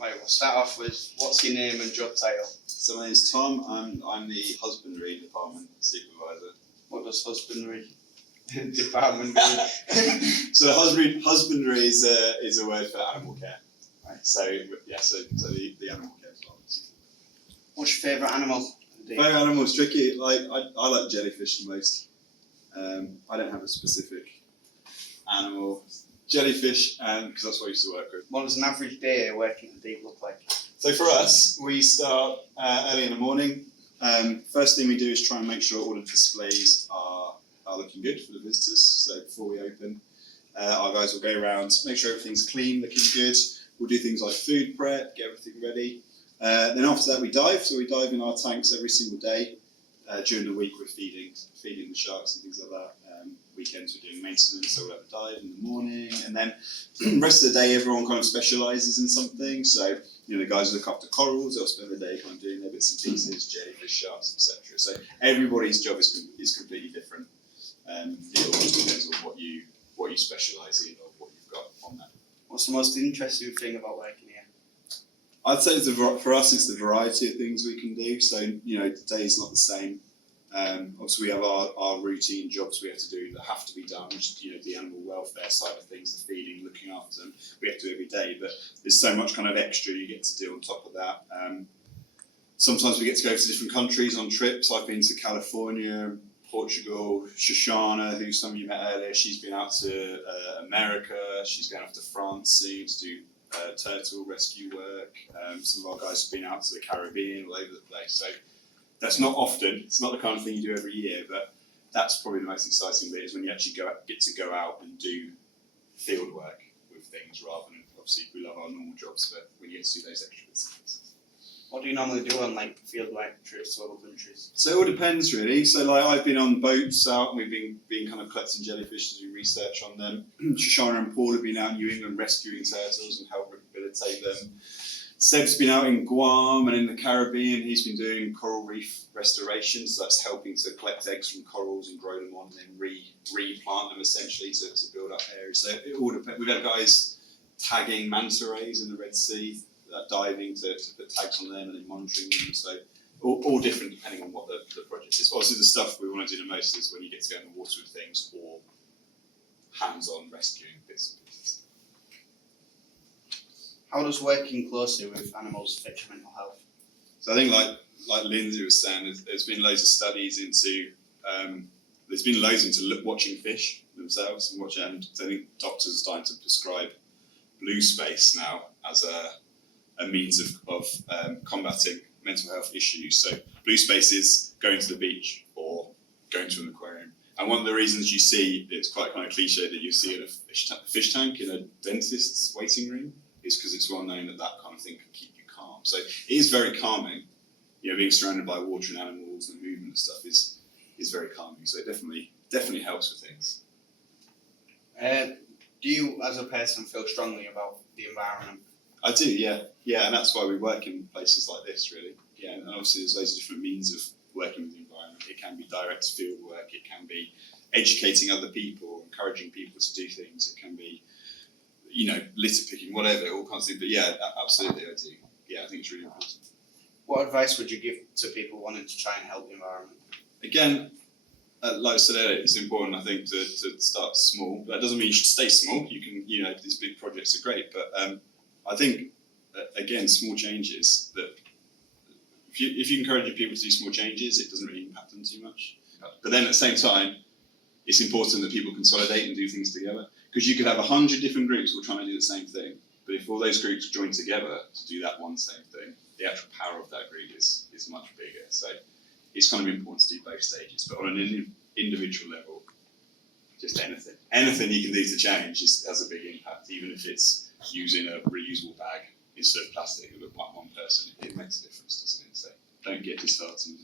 Right, we'll start off with what's your name and job title? So my name's Tom. I'm the husbandry department supervisor. What does husbandry department mean? So husbandry is a word for animal care. Right. So yeah, so the animal care department. What's your favourite animal? Favourite animal is tricky. Like I like jellyfish the most. I don't have a specific animal. Jellyfish, because that's what I used to work with. What does an average day working at the deep look like? So for us, we start early in the morning. First thing we do is try and make sure all the displays are looking good for the visitors. So before we open, our guys will go around, make sure everything's clean, looking good. We'll do things like food prep, get everything ready. Then after that we dive. So we dive in our tanks every single day. During the week we're feeding the sharks and things like that. Weekends we're doing maintenance, so we'll have a dive in the morning, and then the rest of the day everyone kind of specialises in something. So the guys look after corals, they'll spend the day kind of doing their bits and pieces, jellyfish, sharks, etc. So everybody's job is completely different. It all just depends on what you specialise in or what you've got on that. What's the most interesting thing about working here? I'd say for us it's the variety of things we can do. So the day's not the same. Obviously we have our routine jobs we have to do that have to be done, which is the animal welfare side of things, the feeding, looking after them, we have to do every day, but there's so much kind of extra you get to do on top of that. Sometimes we get to go to different countries on trips. I've been to California, Portugal, Shoshana, who some of you met earlier, she's been out to America, she's going off to France soon to do turtle rescue work. Some of our guys have been out to the Caribbean, all over the place. So that's not often, it's not the kind of thing you do every year, but that's probably the most exciting bit, is when you actually get to go out and do field work with things, rather than, obviously we love our normal jobs, but when you get to do those extra bits and pieces. What do you normally do on field work trips to other countries? So it all depends really. So I've been on boats out and we've been kind of collecting jellyfish to do research on them. Shoshana and Paul have been out in New England rescuing turtles and help rehabilitate them. Seb's been out in Guam and in the Caribbean. He's been doing coral reef restoration, so that's helping to collect eggs from corals and grow them on and then replant them essentially to build up areas. So it all depends. We've had guys tagging manta rays in the Red Sea, diving to put tags on them and then monitoring them. So all different depending on what the project is. Obviously the stuff we want to do the most is when you get to go in the water with things or hands-on rescuing bits and pieces. How does working closely with animals affect your mental health? So I think like Lindsay was saying, there's been loads of studies into watching fish themselves and I think doctors are starting to prescribe blue space now as a means of combating mental health issues. So blue space is going to the beach or going to an aquarium. And one of the reasons you see, it's quite kind of cliche that you see in a fish tank in a dentist's waiting room, is because it's well known that kind of thing can keep you calm. So it is very calming. Being surrounded by water and animals and movement and stuff is very calming. So it definitely helps with things. Do you, as a person, feel strongly about the environment? I do, yeah, and that's why we work in places like this, really. Yeah, and obviously there's loads of different means of working with the environment. It can be direct field work. It can be educating other people, encouraging people to do things. It can be litter picking, whatever, all kinds of things. But yeah, absolutely I do. Yeah, I think it's really important. What advice would you give to people wanting to try and help the environment? Again, like I said earlier, it's important, I think, to start small. That doesn't mean you should stay small. You can, these big projects are great, but I think, again, small changes, that if you encourage people to do small changes, it doesn't really impact them too much. But then at the same time, it's important that people consolidate and do things together. Because you could have 100 different groups all trying to do the same thing, but if all those groups join together to do that one same thing, the actual power of that group is much bigger. So it's kind of important to do both stages, but on an individual level, just anything you can do to change has a big impact, even if it's using a reusable bag instead of plastic with one person. It makes a difference, doesn't it? So don't get disheartened.